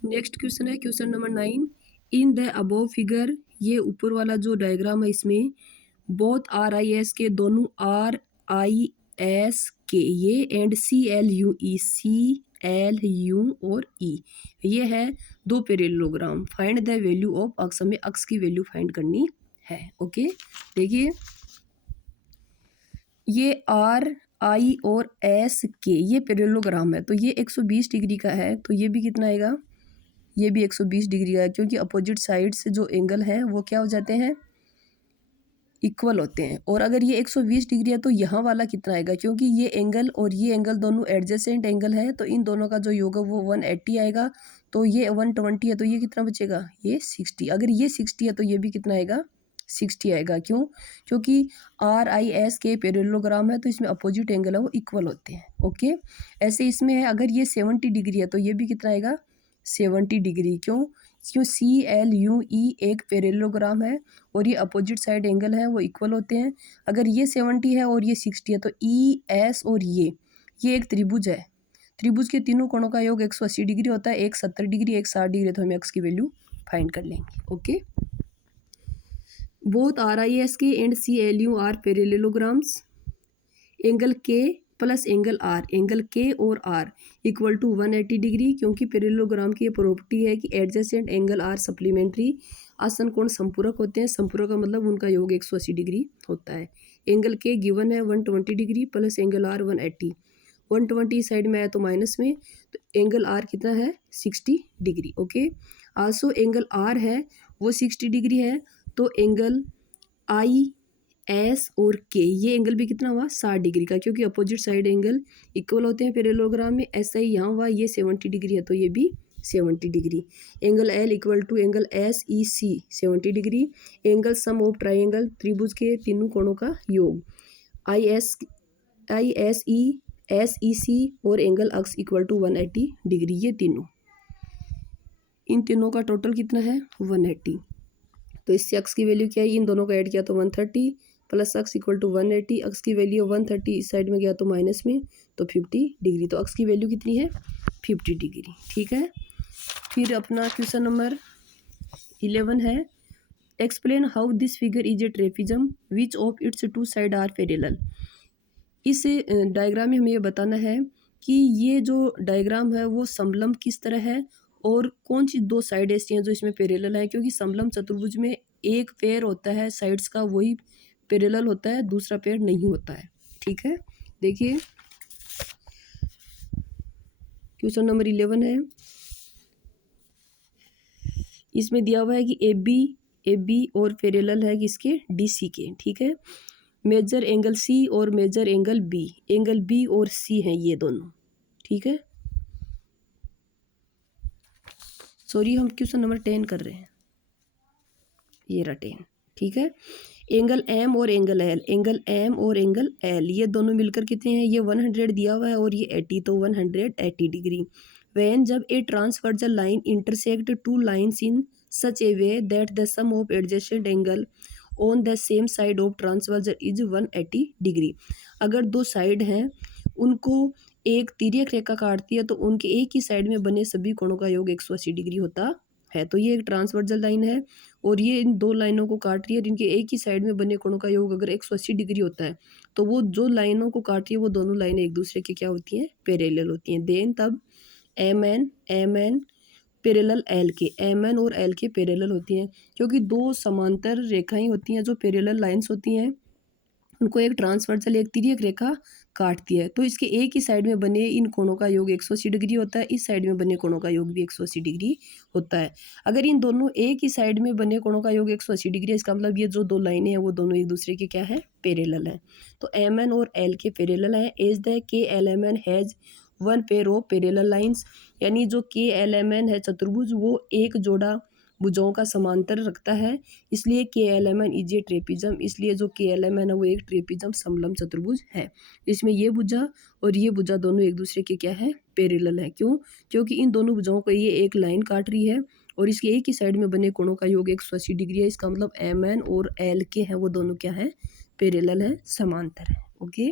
Next question है question number 9। In the above figure, ये ऊपर वाला जो डायग्राम है इसमें बोथ आर आई एस के, दोनों आर आई एस के ये and C L U E, C L U और ई, ये है दो parallelogram. Find the value of x, हमें अक्स की वैल्यू फाइंड करनी है। ओके, देखिए ये आर आई और एस के ये पैरेललोग्राम है, तो ये 120 डिग्री का है, तो ये भी कितना आएगा, ये भी 120 डिग्री का है, क्योंकि अपोजिट साइड से जो एंगल है वो क्या हो जाते हैं, इक्वल होते हैं। और अगर ये 120 डिग्री है तो यहाँ वाला कितना आएगा, क्योंकि ये एंगल और ये एंगल दोनों एडजेसेंट एंगल है, तो इन दोनों का जो योग है वो 180 आएगा। तो ये 120 है, तो ये कितना बचेगा, ये 60। अगर ये 60 है तो ये भी कितना आएगा, 60 आएगा। क्यों, क्योंकि आर आई एस के पैरेललोग्राम है, तो इसमें अपोजिट एंगल है वो इक्वल होते हैं। ओके, ऐसे इसमें है अगर ये 70 डिग्री है तो ये भी कितना आएगा, 70 डिग्री। क्यों, क्यों सी एल यू ई एक पैरेललोग्राम है और ये अपोजिट साइड एंगल है वो इक्वल होते हैं। अगर ये 70 है और ये 60 है तो ई एस और ये एक त्रिभुज है। त्रिभुज के तीनों कोणों का योग 180 डिग्री होता है, एक 70 डिग्री एक 60 डिग्री, तो हम एक्स की वैल्यू फाइंड कर लेंगे। Okay, both are I S K and C L U are parallelograms. Angle K plus angle K और आर इक्वल टू 180 डिग्री, क्योंकि पैरेललोग्राम की ये प्रॉपर्टी है कि एडजेसेंट एंगल आर सप्लीमेंट्री, आसन कोण संपूरक होते हैं। संपूरक का मतलब उनका योग 180 डिग्री होता है। एंगल के गिवन है 120 degree plus angle R 180, 120 side में आया तो माइनस में, तो एंगल आर कितना है, 60 degree. Okay, also angle R है वो 60 डिग्री है, तो एंगल आई एस और के ये एंगल भी कितना हुआ, 60 डिग्री का, क्योंकि अपोजिट साइड एंगल इक्वल होते हैं पैरेललोग्राम में। ऐसा ही यहाँ हुआ, ये 70 डिग्री है तो ये भी 70 degree. Angle L equal to angle S E C 70 degree. Angle sum of triangle, त्रिभुज के तीनों कोणों का योग, आई एस ई सी और angle X equal to 180 degree. ये तीनों, इन तीनों का टोटल कितना है, 180। तो इससे अक्स की वैल्यू क्या है, इन दोनों को ऐड किया तो 130 प्लस अक्स इक्वल टू 180। अक्स की वैल्यू 130 इस साइड में गया तो माइनस में, तो 50 डिग्री। तो अक्स की वैल्यू कितनी है, 50 डिग्री। ठीक है, फिर अपना क्वेश्चन नंबर 11 है, explain how this figure is a trapezium which of its two side are parallel. इस डायग्राम में हमें ये बताना है कि ये जो डायग्राम है वो समलंब किस तरह है और कौन सी दो साइड ऐसी हैं जो इसमें पैरेलल है। क्योंकि समलंब चतुर्भुज में एक पेयर होता है साइड्स का, वही पैरेलल होता है, दूसरा पेयर नहीं होता है। ठीक है, देखिए क्वेश्चन नंबर 11 है, इसमें दिया हुआ है कि ए बी और पैरेलल है किसके, डी सी के। ठीक है, मेजर एंगल सी और मेजर एंगल बी और सी हैं ये दोनों। ठीक है, सॉरी हम क्वेश्चन नंबर 10 कर रहे हैं, ये रहा 10। ठीक है, एंगल एम और एंगल एल ये दोनों मिलकर कितने हैं, ये 100 दिया हुआ है और ये 80, तो 180 डिग्री। व्हेन जब a transversal line intersect two lines in such a way that the sum of adjacent angle on the same side of transversal is 180 degree. अगर दो साइड हैं उनको एक तिर्यक रेखा काटती है तो उनके एक ही साइड में बने सभी कोणों का योग 180 डिग्री होता है। तो ये एक ट्रांसवर्जल लाइन है और ये इन दो लाइनों को काट रही है और इनके एक ही साइड में बने कोणों का योग अगर 180 डिग्री होता है तो वो जो लाइनों को काट रही है वो दोनों लाइनें एक दूसरे की क्या होती हैं, पैरेलल होती हैं। देन तब एम एन पैरेलल एल के, एम एन और एल के पैरेलल होती हैं, क्योंकि दो समांतर रेखाएं होती हैं जो पैरेलल लाइंस होती हैं, उनको एक ट्रांसवर्सल एक तिर्यक रेखा काटती है। तो इसके एक ही साइड में बने इन कोणों का योग 180 डिग्री होता है, इस साइड में बने कोणों का योग भी 180 डिग्री होता है। अगर इन दोनों एक ही साइड में बने कोणों का योग 180 डिग्री है, इसका मतलब ये जो दो लाइनें हैं वो दोनों एक दूसरे के क्या है, पैरेलल हैं। तो एम एन और एल के पैरेलल हैं। As the K L M N has one pair of parallel lines, यानी जो के एल एम एन है चतुर्भुज वो एक जोड़ा भुजाओं का समांतर रखता है, इसलिए K L M N is a trapezium. इसलिए जो के एल एम एन है वो एक ट्रेपिज्म समलंब चतुर्भुज है। इसमें ये भुजा और ये भुजा दोनों एक दूसरे के क्या है, पैरेलल है। क्यों, क्योंकि इन दोनों भुजाओं को ये एक लाइन काट रही है और इसके एक ही साइड में बने कोणों का योग 180 डिग्री है। इसका मतलब एम एन और एल के हैं वो दोनों क्या है, पैरेलल है, समांतर है। ओके।